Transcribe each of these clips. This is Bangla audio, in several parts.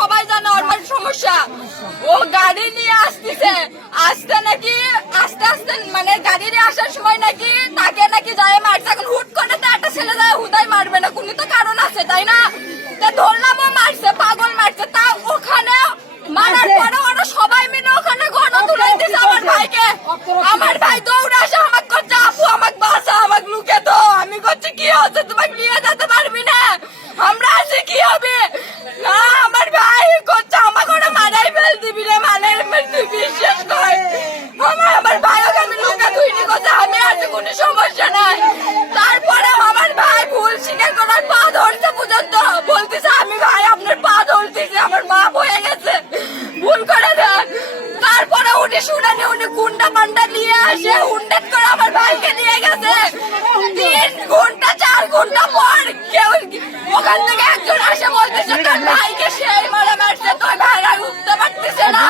সবাই জানে আমার সমস্যা। ও গাড়ি নিয়ে আসতেছে, আসতে নাকি আস্তে আস্তে মানে গাড়ি নিয়ে আসার সময় নাকি তাকে নাকি যায় মারছে। এখন হুট করে তো একটা ছেলে যায় হুদাই মারবে না, কোনো তো কারণ আছে তাই না? ধরলাম ও মারছে, পাগল মারছে। তা ওখানে মারার পরে ওরা সবাই মিলে ওখানে ঘন তুলে দিচ্ছে আমার ভাইকে। আমার ভাই দৌড়ে আসে আমাকে করছে, আপু আমাকে বাঁচা, আমাকে লুকে তো। আমি করছি কি হচ্ছে, তোমাকে নিয়ে যেতে পারবি না, আমরা আছি কি হবে না। আমার ভাই করছে আমাকে ওরা মারাই ফেল দিবি রে, মারাই ফেল, তুই বিশ্বাস কর। আমার ভাই ওকে আমি লুকা ধুইনি করছে, আমি আছি, কোনো সমস্যা নাই। তারপরে আমার ভাই ভুল স্বীকার করার পা ধরছে পর্যন্ত বলতেছে আমি ভাই আপনার পা ধরতেছি, আমার মা হয়ে গেছে, ভুল করে দেন। তারপরে উনি শুনানি, উনি গুন্ডা পান্ডা নিয়ে আসে, হুন্ডেট করে আমার ভাইকে নিয়ে গেছে। 3 ঘন্টা 4 ঘন্টা পর কেউ ওখান থেকে একজন আসে বলতেছে তার ভাইকে সেই মারা মারছে, তোর ভাই আর উঠতে পারতেছে না।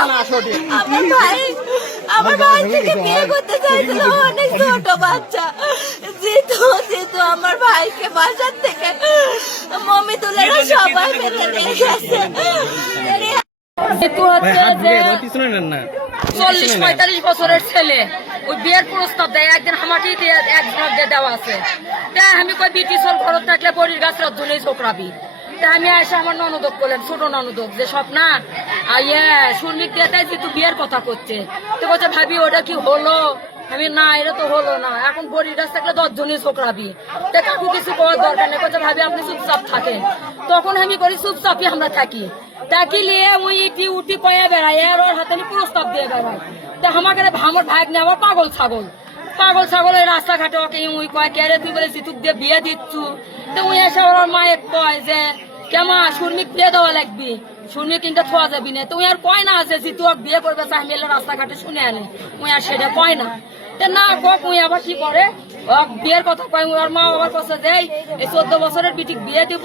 আমার ভাই থেকে বিয়ে করতে চাইছিল অনেক ছোট বাচ্চা। যেহেতু আমার ভাইকে বাসার থেকে মমি তুলে সবাই বেঁধে নিয়ে গেছে। 40-45 বছরের ছেলে ওই বিয়ের প্রস্তাব দেয়, একদিন হামাটি দিয়ে একজন দেওয়া আছে। আমি কই বিটি সল ঘর থাকলে বড়ির গাছ রজ্জনেই ছোকরাবি। আমি আসে আমার ননদক বলেন, ছোট ননদক, যে স্বপ্না সুরমিক দিয়ে তাই তুই বিয়ের কথা করছে। তো বলছে ভাবি ওটা কি হলো? আমি না, এটা তো হলো না, এখন বড়ির গাছ থাকলে 10 জনই ছোকরাবি। তা কাকু কিছু বলার দরকার নেই, বলছে ভাবি আপনি চুপচাপ থাকেন। তখন আমি করি চুপচাপই আমরা থাকি। তাকে নিয়ে ওই ইটি উটি কয়ে বেড়াই, আর ওর হাতে প্রস্তাব দিয়ে বেড়াই। তা আমাকে আমার ভাগ নিয়ে আবার পাগল ছাগল ওই রাস্তাঘাটে ওকে ওই কয় কে তুই বলে জিতুক দিয়ে বিয়ে দিচ্ছু। তো ওই এসে ওর মায়ের কয় যে কেমন সুরমিক বিয়ে দেওয়া লাগবি, সুরমিক কিন্তু থোয়া যাবি না। তো ওই আর কয় না আছে জিতু বিয়ে করবে চাই মেলে রাস্তাঘাটে শুনে আনে, ওই আর সেটা কয় না। না কক ওই আবার কি করে বিয়ের কথা কয়। ওর মা বাবার কাছে যে এই 14 বছরের বিটিক বিয়ে দিব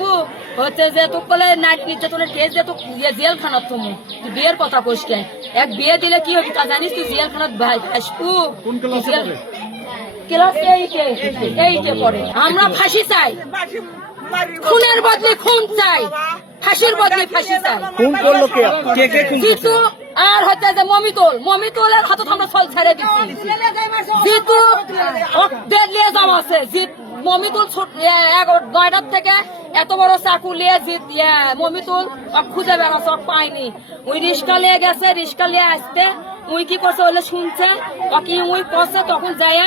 হচ্ছে যে তোক বলে নাইট নির্যাতনের কেস দিয়ে তোক জেলখানাত তুমি বিয়ের কথা কোস কে। এক বিয়ে দিলে কি হবে তা জানিস তুই? জেলখানাত ভাই আসবু। ক্লাস 8-এ পড়ে। আমরা ফাঁসি চাই, খুনের বদলে খুন চাই, ফাঁসির বদলে ফাঁসি চাই। জিতু আর হচ্ছে যে মমিতুলের হাতত আমরা ফল ছেড়ে দিচ্ছি। জিতু নিয়ে যাওয়া আছে, মমিতুল 9টার থেকে এত বড় চাকু নিয়ে মমিতুল খুঁজে বেড়াচ্ছে, পাইনি। ওই রিক্সা নিয়ে গেছে, রিক্সা নিয়ে আসতে ওই কি করছে হলে শুনছে কি ওই করছে, তখন যায়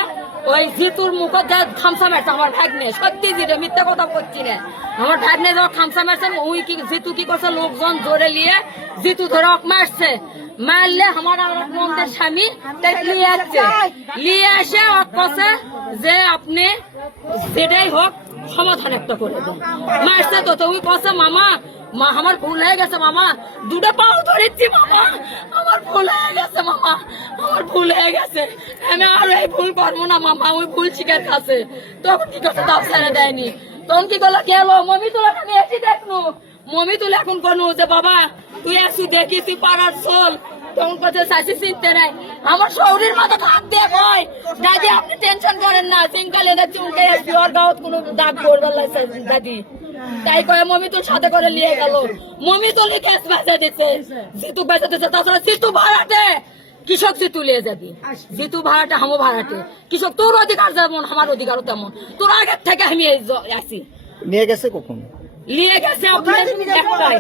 ওই জিতুর মুখত যা খামসা মারছে আমার ভাগ্নে। সত্যি জিতু মিথ্যা কথা বলছি না, আমার ভাগ্নে যা খামসা মারছে ওই কি জিতু কি করছে লোকজন জোরে নিয়ে জিতু ধরে মারছে। মারলে আমার নন্দের স্বামী নিয়ে আসে কছে যে আপনি যেটাই হোক সমাধান একটা করে দেন। মারছে তো ওই কছে মামা আমার ভুল হয়ে গেছে মামা, 2টা পাও ধরেছি মামা, আমার ভুল হয়ে গেছে মামা, আমার ভুল হয়ে গেছে, আমি আর এই ভুল করবো না মামা, ওই ভুল শিকার কাছে। তখন কি করছে তাও ছেড়ে দেয়নি। তখন কি করলো গেল মমিতুল, আমি এসে দেখলো মমিতুল এখন কোনো যে বাবা তুই আসি দেখি তুই পাড়ার চল। তখন কথা চাষি চিনতে নাই, আমার শরীর মাথা হাত দিয়ে কয় দাদি আপনি টেনশন করেন না, সিঙ্গালে চুলকে ওর গাঁত কোনো দাগ করবার লাগছে দাদি। তাই কয়ে মমিতুল সাথে করে নিয়ে গেল, মমিতুলই গ্যাস বাঁচা দিচ্ছে, জিতু বাঁচা দিচ্ছে। তাছাড়া জিতু ভাড়াটে, কৃষক জিতু নিয়ে যাবি, জিতু ভাড়াটে হামো ভাড়াটে, কৃষক তোর অধিকার যেমন আমার অধিকারও তেমন, তোর আগের থেকে আমি আসি। নিয়ে গেছে কখন? নিয়ে গেছে একটাই।